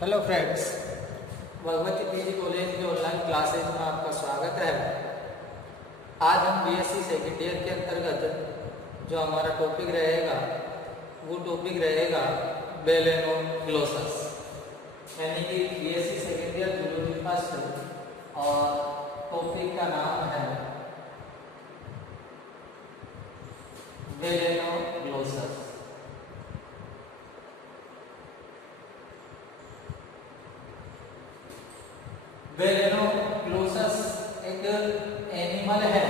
Hello friends, Bhagwati PG college के online classes में आपका स्वागत है। आज हम बीएससी सेकेंड ईयर के अंतर्गत जो हमारा टॉपिक रहेगा वो टॉपिक रहेगा बेलेनोग्लोसस, यानी कि BSc second year zoology first, और टॉपिक का नाम है बेलेनोग्लोसस। बेलेनोग्लोसस एक एनिमल है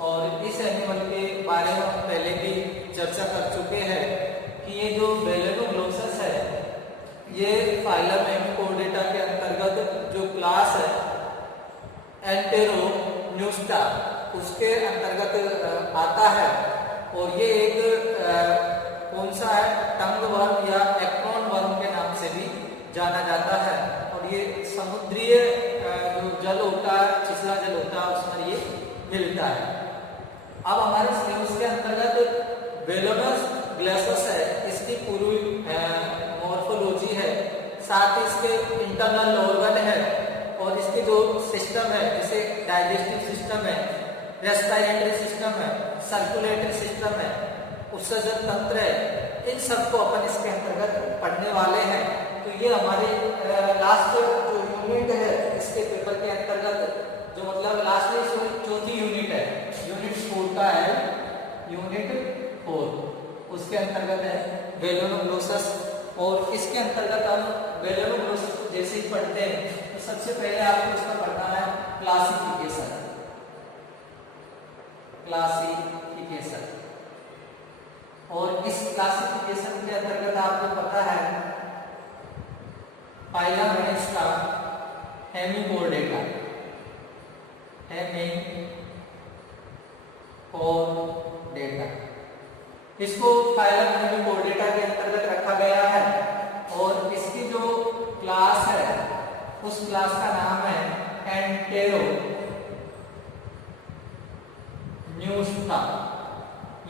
और इस एनिमल के बारे में हम पहले भी चर्चा कर चुके हैं कि ये जो बेलेनोग्लोसस है ये फाइलम हेमिकोर्डेटा के अंतर्गत जो क्लास है एंटेरोन्यूस्टा उसके अंतर्गत आता है। और ये एक कौन सा है, टंग वर्म या एक्रोन वर्म के नाम से भी जाना जाता है। और ये समुद्रीय जो जल होता है, छिछला जल होता है, उसमें ये मिलता है। अब हमारे सिलेबस के अंतर्गत बेलेनोग्लोसस है, इसकी पूरी मॉर्फोलॉजी है, साथ ही इसके इंटरनल ऑर्गन है और इसके जो सिस्टम है जैसे डाइजेस्टिव सिस्टम है, रेस्पिरेटरी सिस्टम है, सर्कुलेटरी सिस्टम है, उत्सर्जन तंत्र है, इन सबको अपन इसके अंतर्गत पढ़ने वाले हैं। तो ये हमारे लास्ट जो यूनिट है इसके पेपर के अंतर्गत, जो मतलब लास्ट में चौथी यूनिट है, यूनिट 4 का है, यूनिट 4 उसके अंतर्गत है बेलेनोग्लोसस। और इसके अंतर्गत हम बेलेनोग्लोसस को जैसे ही पढ़ते हैं तो सबसे पहले आपको इसका पढ़ना है क्लासिफिकेशन। और इस क्लासिफिकेशन के अंतर्गत आपको पता है फाइलम है इसका हेमिकोर्डेटा, इसको फाइलम हेमिकोर्डेटा के अंतर्गत रखा गया है। और इसकी जो क्लास है उस क्लास का नाम है एंटेरोन्यूस्टा,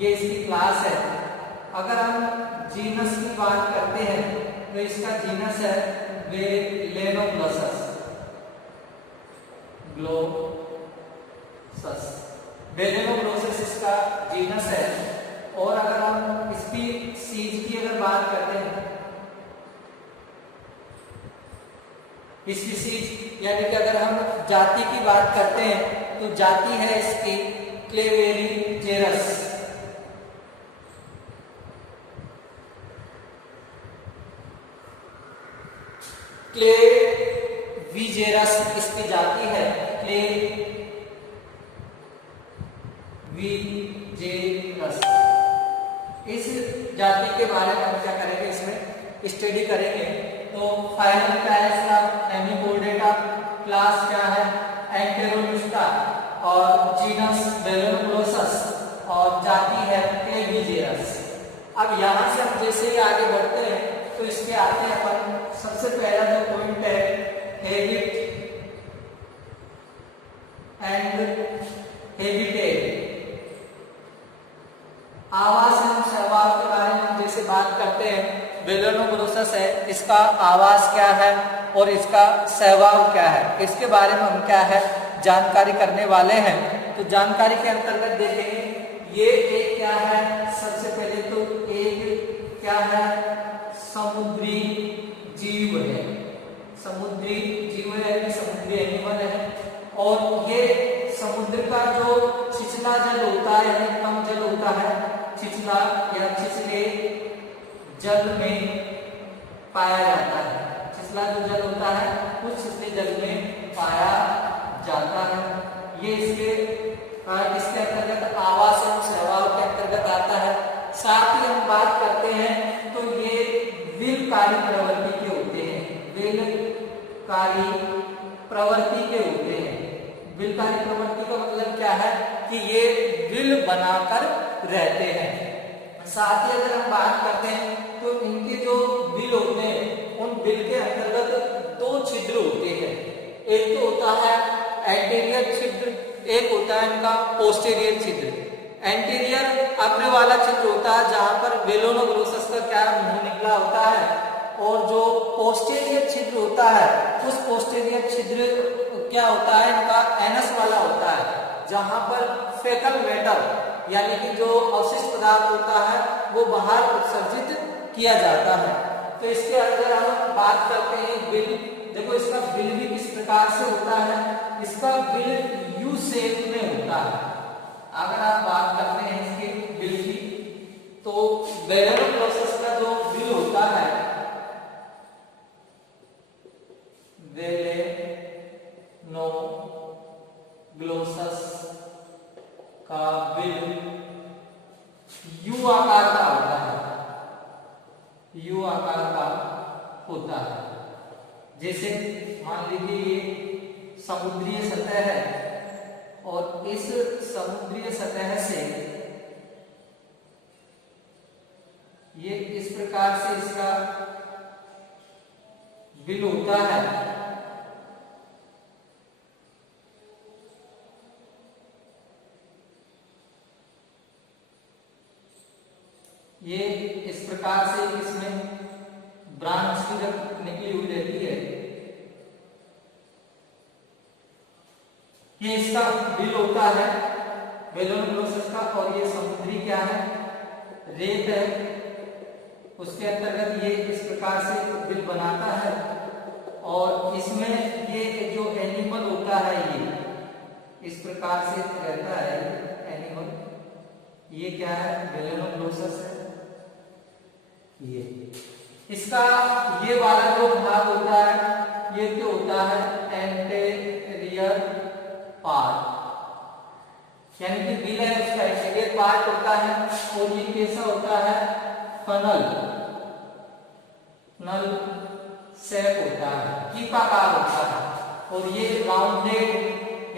ये इसकी क्लास है। अगर हम जीनस की बात करते हैं तो इसका जीनस है बेलेनोग्लोसस, बेलेनोग्लोसस इसका जीनस है। और अगर हम इसकी सीज की अगर बात करते हैं, इसकी सीज यानी कि अगर हम जाति की बात करते हैं तो जाति है इसकी क्लेवेरिजेरस। क्लेविजेरस इसकी जाति है, क्लेविजेरस। इस जाति के बारे में हम क्या करेंगे, इसमें स्टडी करेंगे। तो फाइलम क्या है इसका हेमिकोर्डेटा, क्लास क्या है एंटेरोन्यूस्टा, और जीनस बेलेनोग्लोसस, और जाति है क्लेविजेरस। अब यहाँ से हम जैसे ही आगे बढ़ते हैं तो इसके आते हैं अपन, सबसे पहला जो पॉइंट है हैबिट एंड हैबिटेट। आवास एवं स्वभाव के बारे में जैसे बात करते हैं, बेलेनोग्लोसस है, इसका आवास क्या है और इसका स्वभाव क्या है, इसके बारे में हम क्या है जानकारी करने वाले हैं। तो जानकारी के अंतर्गत देखेंगे ये एक क्या है, सबसे पहले तो एक क्या है समुद्री जीव है, समुद्री जीव है, समुद्री एनिमल है। और ये समुद्र का जो छिछला जल होता है यानी कम जल होता है, छिछला या छिछले जल में पाया जाता है। छिछला जो जल होता है उस छिछले जल में पाया जाता है। ये इसके अंतर्गत आवास एवं स्वभाव के अंतर्गत आता है। साथ ही हम बात करते हैं तो ये विलकारी प्रवृत्ति के होते हैं, विलकारी प्रवृत्ति के होते हैं। विलकारी प्रवृत्ति का मतलब क्या है कि ये विल बनाकर रहते हैं। साथ ही अगर हम बात करते हैं तो इनके जो बिल होते हैं उन बिल के अंतर्गत 2 छिद्र होते हैं। एक तो होता है एंटीरियर छिद्र, एक होता है इनका पोस्टीरियर छिद्र। एंटीरियर अग्र वाला छिद्र होता है जहां पर बेलेनोग्लोसस का क्या मुंह निकला होता है, और जो पोस्टेरियर छिद्र होता है उस पोस्टेरियर छिद्र क्या होता है, इनका एनस वाला होता है, जहां पर फेकल मैटर यानी कि जो अवशिष्ट पदार्थ होता है वो बाहर उत्सर्जित किया जाता है। तो इसके अंदर हम बात करते हैं बिल। देखो इसका बिल भी किस प्रकार से होता है, इसका बिल यू शेप में होता है। अगर आप बात करते हैं इसके बिल की, तो बेलेनोग्लोसस का जो बिल होता है, बेलेनोग्लोसस का बिल यू आकार का होता है, यू आकार का होता है। जैसे मान लीजिए ये समुद्रीय सतह है और इस समुद्रीय सतह से ये इस प्रकार से इसका बिल होता है। ये इस प्रकार से इसमें ब्रांच की जब निकली हुई रहती है, ये इसका बिल होता है बेलेनोग्लोसस का। और ये समुद्री क्या है, रेत है, उसके अंतर्गत ये इस प्रकार से बिल बनाता है। और इसमें ये जो एनिमल होता है ये इस प्रकार से रहता है एनिमल। ये क्या है, बेलेनोग्लोसस है। ये इसका ये वाला जो भाग होता है ये क्या होता है, एंटेरियर पार्ट, यानी कि बिल है उसका एंटेरियर पार्ट होता है। और ये कैसा होता है, फनल शेप होता है, कीपाकार होता है। और ये राउंडेड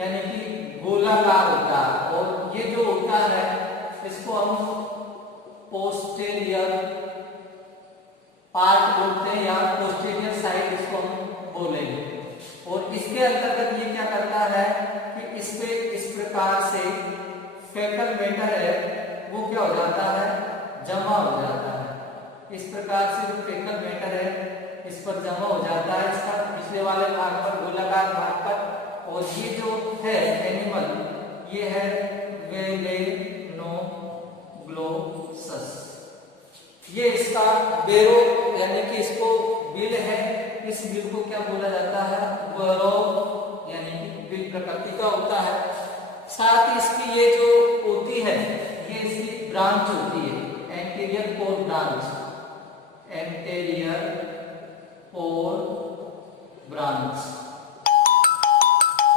यानी कि गोलाकार होता है। और ये जो होता है इसको हम पोस्टेरियर पार्ट बोलते हैं या पोस्टेरियर साइड इसको हम बोलेंगे। और इसके अंतर्गत ये क्या करता है कि इस पे इस प्रकार से फेकल मैटर है वो क्या हो जाता है, जमा हो जाता है। इस प्रकार से जो फेकल मैटर है इस पर जमा हो जाता है, इसका पिछले वाले भाग पर, गोलाकार भाग पर। और ये जो है एनिमल ये है बेलेनोग्लोसस। ये इसका बेरो यानी कि इसको बिल है, इस बिल को क्या बोला जाता है, बरो यानी कि बिल प्रकृति का होता है। साथ ही इसकी ये जो होती है ये इसकी ब्रांच होती है, anterior core branch, anterior core branch,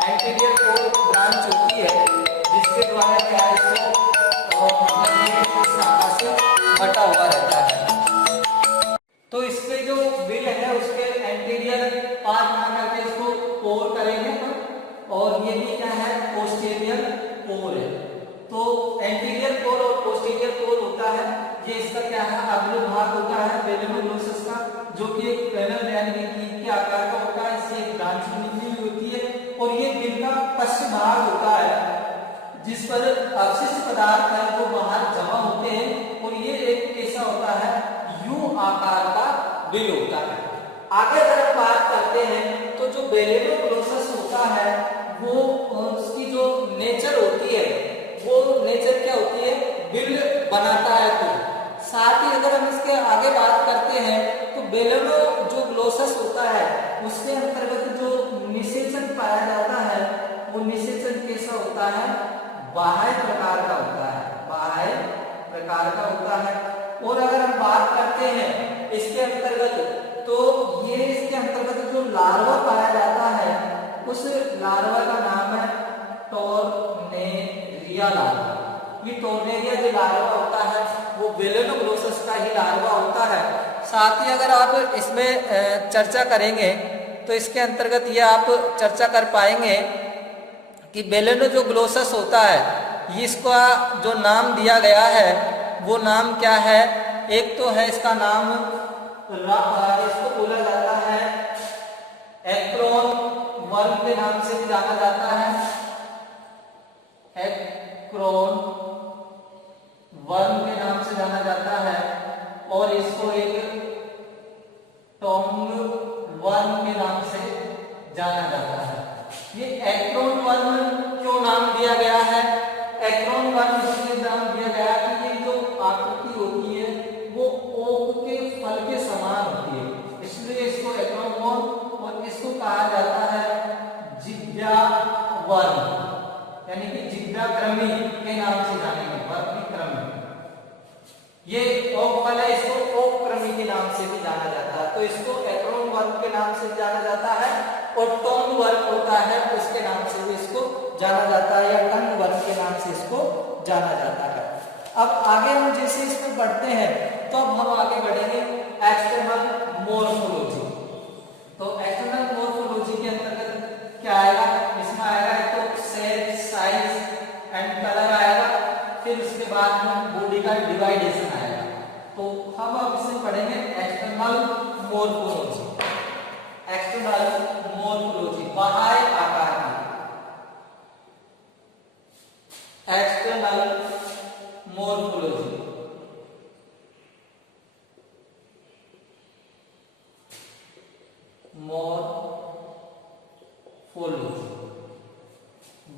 anterior core branch होती है जिसके द्वारा क्या इसको बटा हुआ रहता है। तो इसके जो बिल है उसके एंटीरियर पार्ट बना करके इसको कोर करेंगे और ये भी क्या है, पोस्टीरियर कोर है। तो एंटीरियर कोर और पोस्टीरियर कोर होता है, ये इसका क्या है, अगला भाग होता है बेलेनोग्लोसस का, जो कि एक पैनल यानी कि के आकार का होता है। इससे एक ब्रांच निकली हुई होती है। और ये बिल का पश्चिम भाग होता है जिस पर अवशिष्ट पदार्थ है वो बाहर जमा होते हैं। और ये एक कैसा होता है, यू आकार का बिल होता है। आगे अगर हम बात करते हैं तो जो बेलेनोग्लोसस होता है वो उसकी जो नेचर होती है वो नेचर क्या होती है, बिल बनाता है। तो साथ ही अगर हम इसके आगे बात करते हैं तो बेलेनो जो ग्लोसस होता है उसके अंतर्गत जो निषेचन पाया जाता है वो निषेचन कैसा होता है, बाह्य प्रकार का होता है, बाह्य प्रकार का होता है। और अगर हम बात करते हैं इसके अंतर्गत तो ये इसके अंतर्गत जो लार्वा पाया जाता है उस लार्वा का नाम है टोर्नेरिया लार्वा। ये टोर्नेरिया जो लार्वा होता है वो बेलेनोग्लोसस का ही लार्वा होता है। साथ ही अगर आप इसमें चर्चा करेंगे तो इसके अंतर्गत ये आप चर्चा कर पाएंगे कि बेलेनो जो ग्लोसस होता है इसका जो नाम दिया गया है वो नाम क्या है। एक तो है इसका नाम, इसको बोला जाता है एक्रोन वर्म के नाम से भी जाना जाता है, एक्रोन वर्म के नाम से जाना जाता है। और इसको एक ये एक्रोन वर्म क्यों नाम दिया गया है? एक्रोन वर्म इसलिए नाम दिया गया कि ये जो आकृति होती है वो ओक के फल के समान होती है, इसलिए इसको एक्रोन वर्म, और इसको कहा जाता है जिब्या वर्म, यानी कि जिब्या कृमि के नाम से जानेंगे, वर्म कृमि। ये ओक फल है, इसको ओक कृमि के नाम से भी जाना जाता है, तो इसको एक्रोन वर्म के नाम से जाना जाता है, और टोन वर्म होता है उसके नाम से भी इसको जाना जाता है, या टंग वर्म के नाम से इसको जाना जाता है। अब आगे हम जैसे इसमें बढ़ते हैं तो अब हम आगे बढ़ेंगे एक्सटर्नल मोर्फोलॉजी। तो एक्सटर्नल मोर्फोलॉजी के अंतर्गत क्या आएगा? इसमें आएगा तो शेप, साइज एंड कलर आएगा, फिर उसके बाद हम बॉडी का डिवाइडेशन आएगा। तो हम अब इसे पढ़ेंगे एक्सटर्नल मोर्फोलॉजी। एक्सटर्नल मोर्फोलॉजी बाह्य आकार की, एक्सटर्नल मोर्फोलॉजी। मोर्फोलॉजी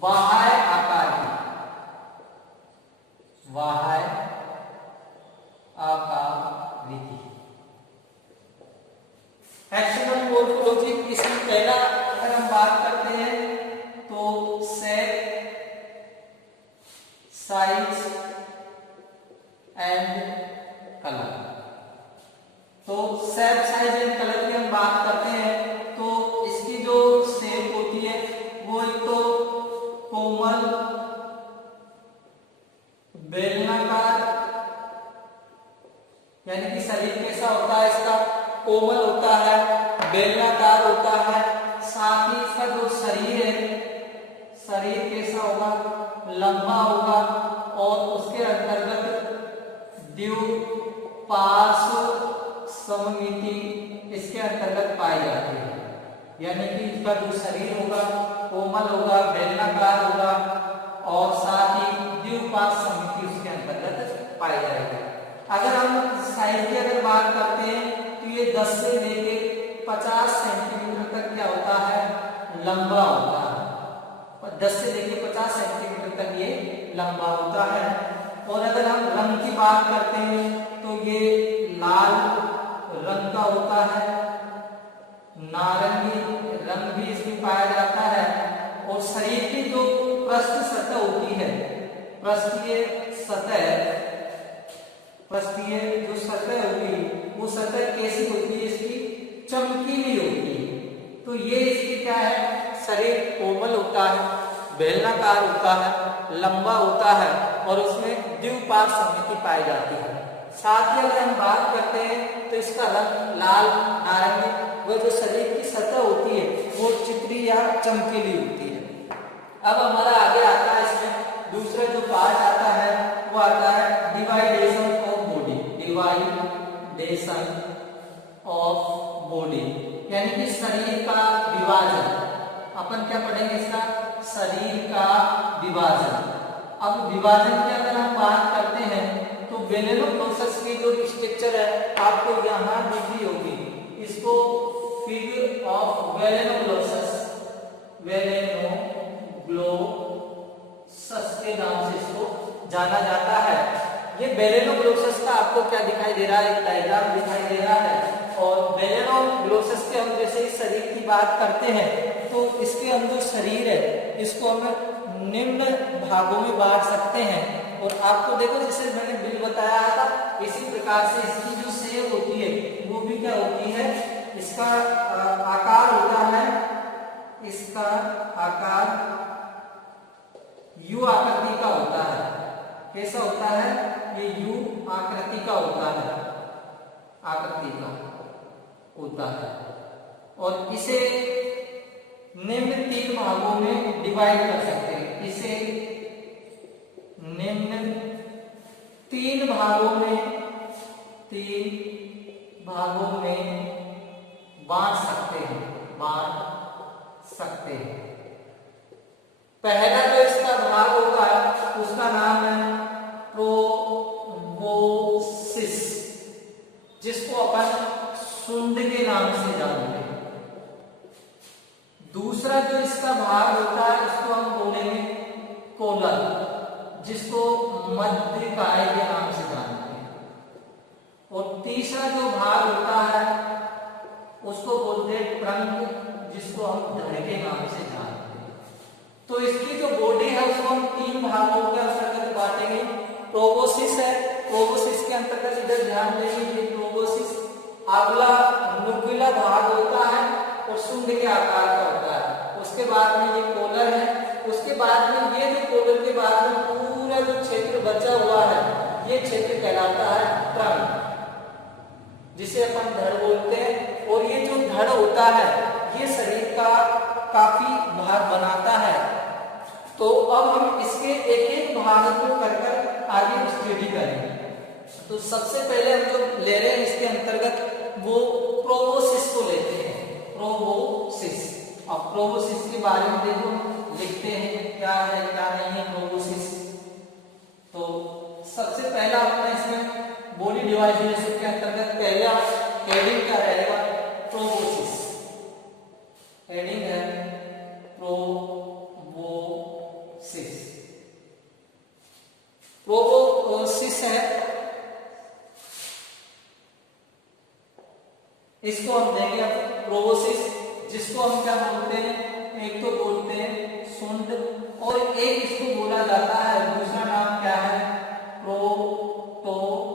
बाह्य आकार की, बाह्य आकृति। एक्सटर्नल मोर्फोलॉजी इसमें पहला अगर हम बात करते हैं तो शेप, साइज एंड कलर। तो शेप, साइज एंड कलर की हम बात करते हैं तो इसकी जो शेप होती है वो एक तो कोमल, बेलनाकार, यानी कि शरीर कैसा होता है इसका? कोमल होता है, बेलनाकार होता है, साथ ही इसका जो शरीर है, शरीर कैसा होगा? लंबा होगा, और उसके अंतर्गत द्विपार्श्व सममिति इसके अंतर्गत पाई जाती है, यानी कि इसका जो शरीर होगा कोमल होगा, बेलनाकार होगा, और साथ ही द्विपार्श्व सममिति उसके अंतर्गत पाई जाएगी। अगर हम साइज की अगर बात करते हैं तो ये 10 से लेके 50 सेंटीमीटर तक क्या होता है? लंबा होता है। 10 से लेके 50 सेंटीमीटर तक ये लंबा होता है। और अगर हम रंग की बात करते हैं तो ये लाल रंग का होता है, नारंगी रंग भी इसमें पाया जाता है, और शरीर की जो पृष्ठ सतह होती है, पृष्ठीय जो सतह होगी वो सतह कैसी होती है? इसकी चमकीली होती है। तो ये इसकी क्या है? शरीर कोमल होता है, बेलनाकार होता है, लंबा होता है, और उसमें द्विपार्श्व सममिति पाई जाती है। साथ ही अगर हम बात करते हैं तो इसका रंग लाल, नारंगी, वह जो शरीर की सतह होती है वो चित्री या चमकीली होती है। अब हमारा आगे आता है इसमें दूसरा जो पार्ट आता है वो आता है division of body. Division of body यानी कि शरीर का विभाजन। अपन क्या पढ़ेंगे इसका? शरीर का विभाजन। अब विभाजन की अगर हम बात करते हैं तो वेलेनोग्लोसस की जो स्ट्रक्चर है आपको यहाँ दिखी होगी, इसको फिगर ऑफ वेलेनोग्लोसस, वेलेनोग्लोसस के नाम से इसको जाना जाता है। ये वेलेनोग्लोसस का आपको क्या दिखाई दे रहा है? एक डायग्राम दिखाई दे रहा है। और वेलेनोग्लोसस के हम जैसे इस शरीर की बात करते हैं तो इसके हम जो शरीर है इसको हम निम्न भागों में बांट सकते हैं। और आपको देखो जैसे मैंने बिल बताया था इसी प्रकार से इसकी जो शेप होती है वो भी क्या होती है? इसका आकार होता है, इसका आकार यू आकृति का होता है। कैसा होता है? ये यू आकृति का होता है, आकृति का होता है। और इसे निम्न 3 भागों में डिवाइड कर सकते हैं। इसे निम्न 3 भागों में बांट सकते हैं। पहला जो इसका भाग होगा उसका नाम है प्रोबोसिस, जिसको अपन सुंड के नाम से जानते हैं। दूसरा दूसरा जो इसका भाग होता है इसको हम बोलेंगे कोलर, जिसको मध्यकाय के नाम से जानते हैं। और तीसरा जो भाग होता है उसको बोलते हैं ट्रंक, जिसको हम धड़ के नाम से जानते हैं। तो इसकी जो बॉडी है उसको हम तीन भागों के अंतर्गत बांटेंगे। प्रोबोसिस है, प्रोबोसिस के अंतर्गत इधर ध्यान देंगे ये प्रोबोसिस अगला नुकीला भाग होता है और शुंड के आकार का होता है। उसके बाद में ये कोलर है, उसके बाद में ये जो कोलर के बाद में पूरा जो क्षेत्र बचा हुआ है ये क्षेत्र कहलाता है ट्रंक, जिसे अपन धड़ बोलते हैं। और ये जो धड़ होता है ये शरीर का काफी भाग बनाता है। तो अब हम इसके एक एक भाग को कर आगे स्टडी करेंगे। तो सबसे पहले हम जो ले रहे हैं इसके अंतर्गत वो प्रोबोसिस को लेते हैं। प्रोबोसिस, अब प्रोबोसिस के बारे में देखो लिखते हैं क्या है क्या नहीं है प्रोबोसिस। तो सबसे पहला अपना इसमें बॉडी डिवाइडेशन के अंतर्गत पहला हेडिंग का रहेगा प्रोबोसिस। हेडिंग है प्रोबोसिस। प्रोबोसिस है, इसको हम देंगे प्रोबोसिस, जिसको हम क्या बोलते हैं, एक तो बोलते हैं सुंड और एक इसको बोला जाता है, दूसरा नाम क्या है प्रोटोस्टोम।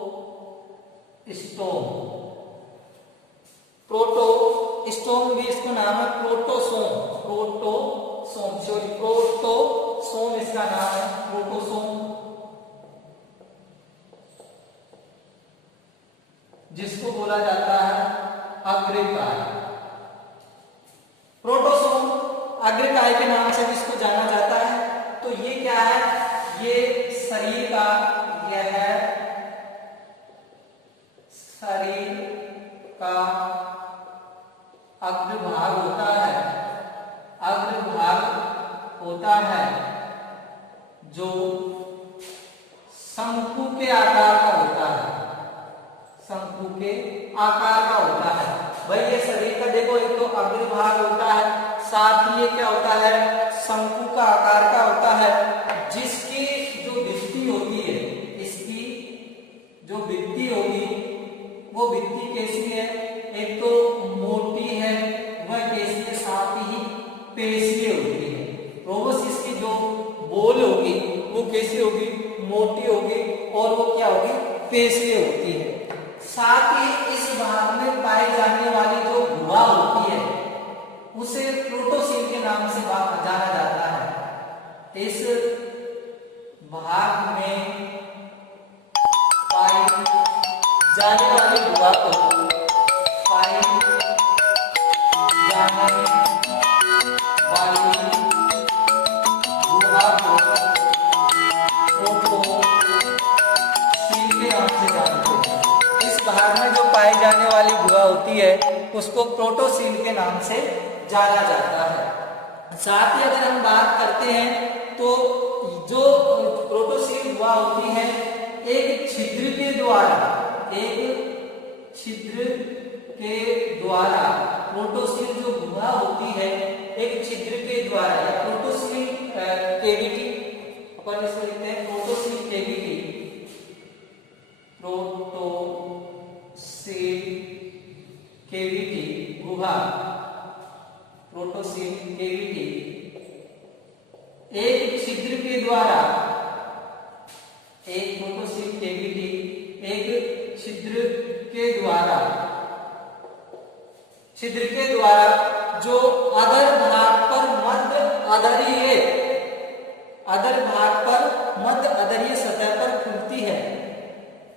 प्रोटोस्टोम भी इसको नाम है, प्रोटोसोम। प्रोटोसोम सॉरी प्रोटोसोम इसका नाम है, प्रोटोसोम, जिसको बोला जाता है अग्रकाय। प्रोटोसोम अग्रकाय के नाम से जिसको जाना जाता है। तो ये क्या है, ये शरीर का, यह है शरीर का अग्रभाग होता है। अग्रभाग होता है जो शंकु के आकार का होता है। शंकु के आकार का होता है। भाई ये शरीर का देखो एक तो अग्रभाग होता है, साथ ही ये क्या होता है शंकु का आकार का होता है, जिसकी जो भित्ति होती है, इसकी जो भित्ति होगी वो भित्ति कैसी है, एक तो मोटी है वह कैसी है, साथ ही पेशीय होती है। प्रोबोसिस की जो बोल होगी वो कैसी होगी, मोटी होगी और वो क्या होगी, पेशीय होती है। साथ ही इस भाग में पाई जाने वाली जो गुहा होती है उसे प्रोटोसील के नाम से जाना जाता है। इस भाग में पाई जाने वाली गुहा को पाई जाने वाली गुहा को प्रोटोसील के नाम से जानते हैं। इस भाग में जो पाई जाने वाली गुहा होती है उसको प्रोटोसील के नाम से जाना जाता है। साथ ही अगर हम बात करते हैं तो जो प्रोटोसील गुहा होती है एक छिद्र के द्वारा, एक छिद्र के द्वारा प्रोटोसील जो गुहा होती है एक छिद्र के द्वारा, या प्रोटोसील केविटी अपन इसमें लिखते हैं प्रोटोसील केविटी, प्रोटोसील केविटी गुहा, प्रोटोसील केविटी एक छिद्र के द्वारा, एक प्रोटोसील केविटी एक छिद्र के द्वारा, छिद्र के द्वारा जो अधर भाग पर मध्य अधरीय, अधर भाग पर मध्य अधरीय सतह पर खुलती है।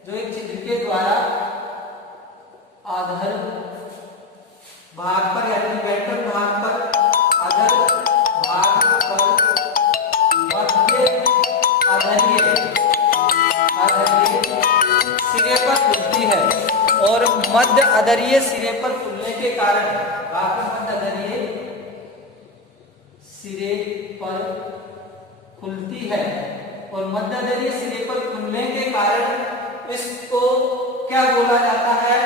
जो एक छिद्र के द्वारा अधर भाग पर यानी वेंट्रल भाग पर, अधर भाग पर मध्य अधरीय सिरे पर खुलती है और मध्य अधरीय सिरे पर खुलने के कारण, मध्य अधरीय सिरे पर खुलती है और मध्य अधरीय सिरे पर खुलने के कारण इसको क्या बोला जाता है,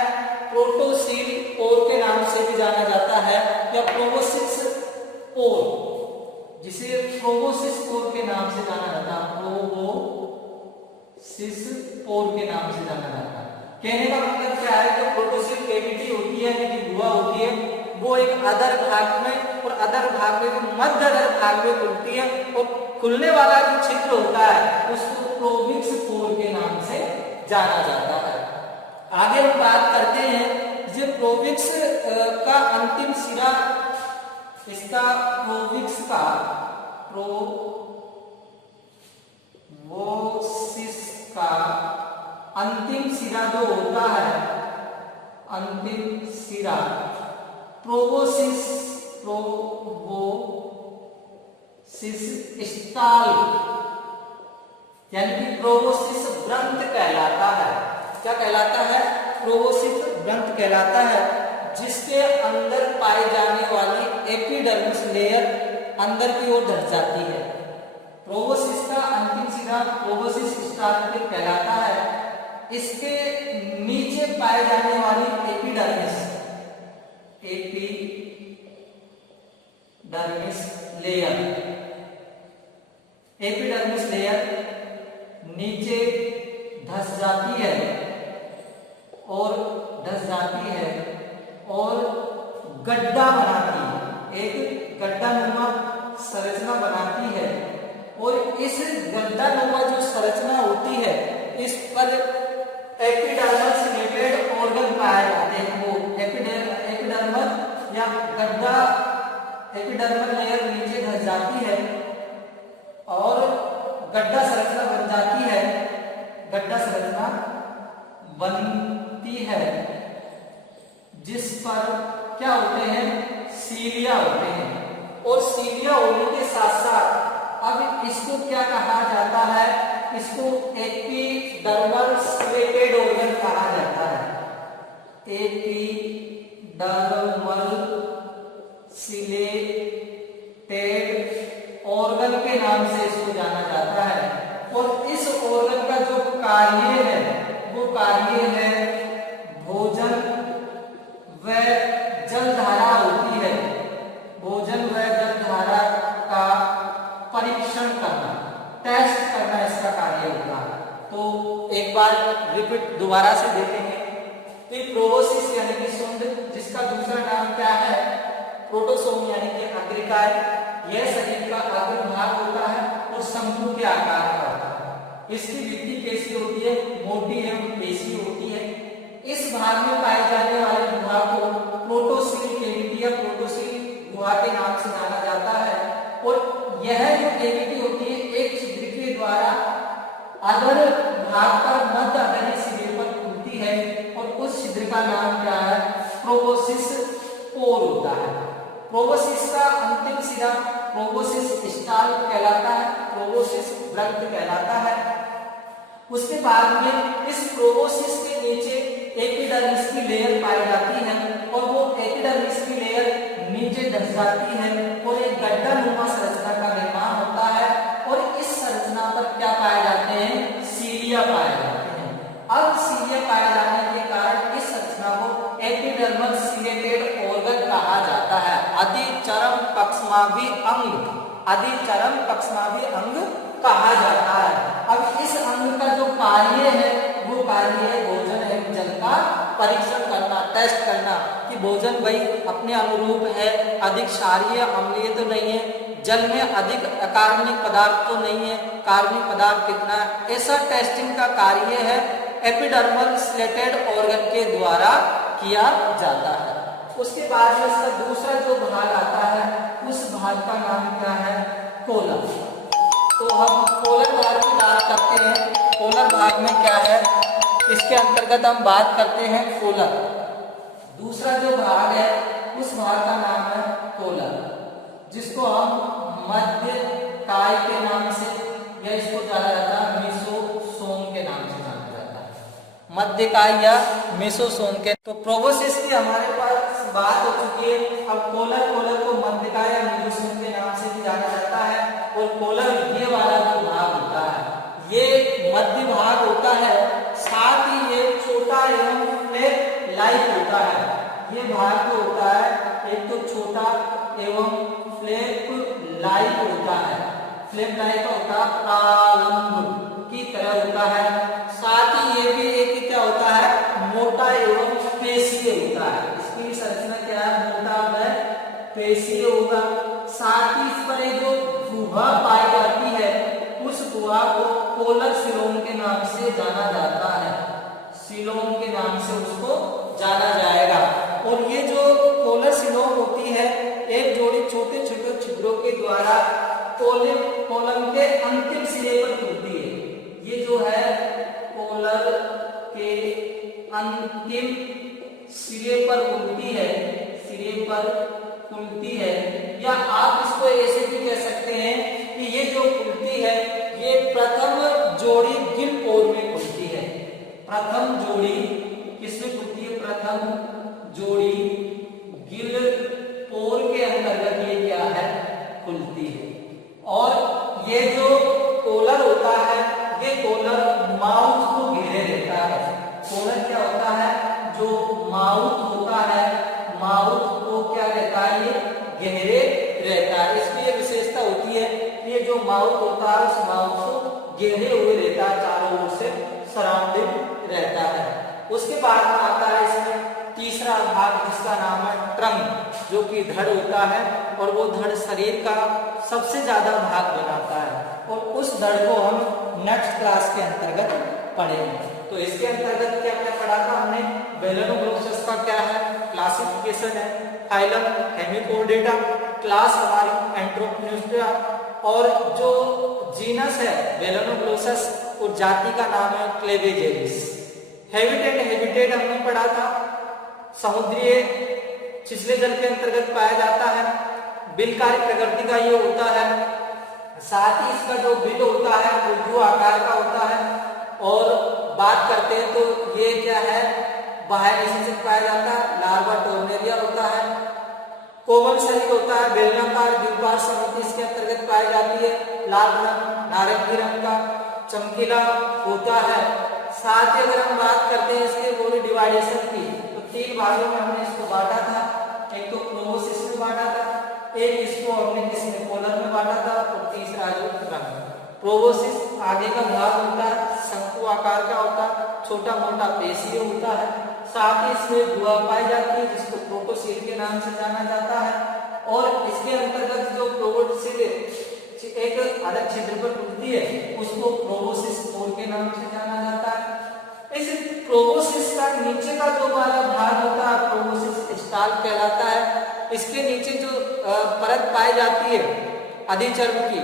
प्रोटोसील कोर के नाम से भी जाना जाता है या प्रोबोसिस पोर, जिसे प्रोबोसिस पोर के नाम से जाना जाता है, प्रोबोसिस पोर के नाम से जाना जाता है। कहने का मतलब क्या है, जो प्रोटोसिल कैविटी होती है, यानी कि गुहा होती है, वो एक अधर भाग में और अधर भाग में मध्य अधर भाग में खुलती है, और खुलने वाला जो छिद्र होता है उसको प्रोविक्स पोर के नाम से जाना जाता है। आगे हम बात करते हैं, जो प्रोविक्स का अंतिम सिरा, इसका प्रोविक्स का प्रोबोसिस का अंतिम सिरा जो होता है, अंतिम सिरा प्रोबोसिस स्टाल, यानी कि प्रोबोसिस व्रंत कहलाता है। क्या कहलाता है? प्रोबोसिस व्रंत कहलाता है, जिसके अंदर पाई जाने वाली एपिडर्मिस लेयर अंदर की ओर धस जाती है। प्रोबोसिस का अंतिम सिरा प्रोबोसिस स्टाल कहलाता है। इसके नीचे पाए जाने वाली एपिडर्मिस लेयर नीचे धस जाती है और गड्ढा बनाती है, एक गड्ढा नुमा संरचना बनाती है। और इस गड्ढा नुमा जो संरचना होती है, इस पर एपिडर्मल से रिलेटेड ऑर्गन पाए जाते हैं। वो एपिडर्मल या गड्ढा, एपिडर्मल लेयर नीचे धस जाती है और गड्ढा संरचना बन जाती है, गड्ढा संरचना बनती है, जिस पर क्या होते हैं, सीलिया होते हैं। और सीलिया होने के साथ साथ अब इसको क्या कहा जाता है, इसको एपिडर्मल सिलेटेड ऑर्गन कहा जाता है। एपिडर्मल सिलेटेड ऑर्गन के नाम से इसको जाना जाता है। और इस ऑर्गन का जो कार्य है, वो कार्य है भोजन व जलधारा होती है, भोजन व जलधारा का परीक्षण करना, टेस्ट करना इसका कार्य होता है। तो एक बार रिपीट दोबारा से देखेंगे। तो ये प्रोबोसिस यानी कि शुंड, जिसका दूसरा नाम क्या है, प्रोटोसोम यानी कि अग्रिकाय, यह शरीर का अग्रभाग होता है और शंकु के आकार का होता है। इसकी भित्ति कैसी होती है, मोटी एवं पेशी होती है। इस भाग में पाए जाने वाले गुहा को प्रोटोसिल कैविटी या प्रोटोसिल गुहा के नाम से जाना जाता है। और यह जो कैविटी होती है, एक छिद्र के द्वारा अधर भाग पर मध्य अधरी सिरे पर खुलती है, और उस छिद्र का नाम क्या है, प्रोबोसिस पोर होता है। प्रोबोसिस का अंतिम सिरा प्रोबोसिस स्टाल कहलाता है, प्रोबोसिस व्रंत कहलाता है। उसके बाद में इस प्रोबोसिस के नीचे एपिडर्मिस की लेयर पाई जाती है, और वो एपिडर्मिस की लेयर नीचे धस जाती है और एक गड्ढा नुमा संरचना का निर्माण होता है। और इस संरचना पर क्या पाए जाते हैं, सीलिया पाए जाते हैं। अब सीलिया पाए जाने के कारण इस संरचना को एपिडर्मल सिलेटेड ऑर्गन कहा जाता है। अधिचरम पक्षमाभी अंग, अधिचरम पक्षमाभी अंग कहा जाता है। अब इस अंग का जो कार्य है, वो कार्य है भोजन एवं जल का परीक्षण करना, टेस्ट करना कि भोजन भाई अपने अनुरूप है, अधिक क्षारीय अम्लीय तो नहीं है, जल में अधिक अकार्बनिक पदार्थ तो नहीं है, कार्बनिक पदार्थ कितना है, ऐसा टेस्टिंग का कार्य है एपिडर्मल सिलेटेड ऑर्गन के द्वारा किया जाता है। उसके बाद में इसका दूसरा जो भाग आता है, उस भाग का नाम क्या है, कोलर। तो हम कोलर भाग की बात करते हैं। कोलर भाग में क्या है, इसके अंतर्गत हम बात करते हैं कोलर। दूसरा जो भाग है, उस भाग का नाम है कोलर, जिसको हम मध्य काय के नाम से या इसको जाना जाता है मेसोसोम के नाम से जाना जाता है, मध्य काय या मेसोसोम के। तो प्रोबोसिस की हमारे पास बात हो चुकी है। अब कोलर को मध्य काय या मेसोसोम के नाम से भी जाना जाता है। और कोलर ये वाला जो भाग होता है, ये मध्य भाग होता है, साथ ही ये छोटा एवं फ्लैट लाइक होता है। ये भाग जो होता है, एक तो छोटा एवं फ्लैप लाइक होता है, फ्लैप लाइक का होता है, प्रालंब की तरह होता है। साथ ही ये भी एक क्या होता है, मोटा एवं पेशीय होता है। इसकी भी संरचना क्या है, मोटा व पेशीय होगा। साथ ही इस पर जो गुहा पाई जाती है उस गुहा को कोलर सिलोम के नाम से जाना जाता है, सिलोम के नाम से उसको जाना जाएगा। और ये जो कोलर सिलोम होती है एक जोड़ी छोटे छोटे छिद्रों के द्वारा कोलम के अंतिम सिरे पर खुलती है। ये जो है कोलर के अंतिम सिरे पर खुलती है, सिरे पर खुलती है। या आप इसको ऐसे भी कह सकते हैं कि ये जो खुलती है ये प्रथम जोड़ी गिल पोर में खुलती है। प्रथम जोड़ी किसमें खुलती है, प्रथम जोड़ी गिल पोर के अंतर्गत ये क्या है, खुलती है। और ये जो कोलर होता है ये कोलर माउथ को घेरे रहता है। कोलर क्या होता है, जो माउथ होता है, माउथ को क्या रहता है, ये घेरे रहता है। इसकी ये विशेषता होती है, ये जो माउथ होता है उस माउथ को घेरे हुए रहता है, चारों ओर से सराउंडिंग रहता है। उसके बाद आता है इसमें तीसरा भाग जिसका नाम है ट्रंक, जो कि धड़ होता है और वो धड़ शरीर का सबसे ज्यादा भाग बनाता है। और उस धड़ को हम नेक्स्ट क्लास के अंतर्गत पढ़ेंगे। तो इसके अंतर्गत क्या क्या पढ़ा था हमने, बेलेनोग्लोसस का क्या है, क्लासिफिकेशन है, फाइलम हेमिकोर्डेटा, क्लास हमारी एंट्रोपोनिस्टा, और जो जीनस है बेलेनोग्लोसस और जाति का नाम है क्लेवेजेरिस। हैबिटेट हमने पढ़ा था, समुद्रीय छिछले जल के अंतर्गत पाया जाता है, बिलकारी प्रकृति का ये होता है। साथ ही इसका जो बिल होता है वो आकार का होता है। और बात करते हैं तो ये क्या है, बाह्य से पाया जाता है, लार्वा टोर्नेरिया होता है। कोमल शरीर होता है, बेलनाकार द्विबार समिति इसके अंतर्गत पाई जाती है। लाल रंग, नारंगी रंग का चमकीला होता है। साथ ही अगर हम बात करते हैं इसके बॉडी डिवाइडेशन की तो तीन भागों में हमने इसको बांटा था। एक तो प्रोबोसिस में बांटा था, एक इसको हमने किसमें, कोलर में बांटा था, और तीसरा जो रंग। प्रोबोसिस आगे का भाग होता है, शंकु आकार का होता है, छोटा मोटा पेशीय होता है। साथ ही इसमें गुहा पाई जाती है जिसको प्रोकोसील के नाम से जाना जाता है। और इसके अंतर्गत जो प्रोकोसील एक अलग छिद्र पर खुलती है उसको प्रोबोसिस पोर के नाम से जाना जाता है। इस प्रोबोसिस का नीचे का जो वाला भाग होता है प्रोबोसिस स्टाल कहलाता है। इसके नीचे जो परत पाई जाती है अधिचर्म की,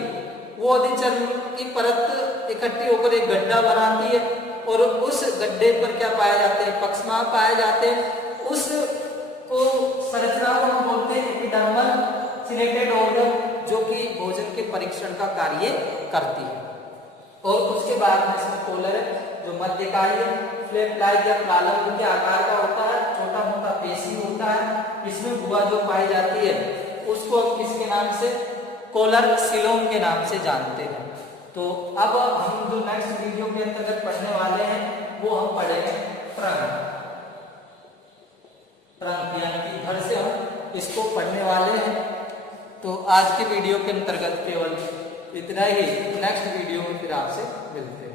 वो अधिचर्म की परत इकट्ठी होकर एक गड्ढा बनाती है और उस गड्ढे पर क्या पाए जाते हैं, पक्षमा पाए जाते हैं। उस को संरचना को हम बोलते हैं एपिडर्मल सिलेक्टेड ऑर्गन, जो कि भोजन के परीक्षण का कार्य करती है। और उसके बाद में इसमें कोलर है जो मध्यकालीय फ्लैप लाइक या प्रालंब के आकार का होता है, छोटा मोटा पेशी होता है। इसमें गुहा जो पाई जाती है उसको हम किसके नाम से, कोलर सिलोम के नाम से जानते हैं। तो अब हम जो नेक्स्ट वीडियो के अंतर्गत पढ़ने वाले हैं वो हम पढ़ेंगे ट्रंक, यानी कि धड़ से हम इसको पढ़ने वाले हैं। तो आज के वीडियो के अंतर्गत केवल इतना ही, नेक्स्ट वीडियो में फिर आपसे मिलते हैं।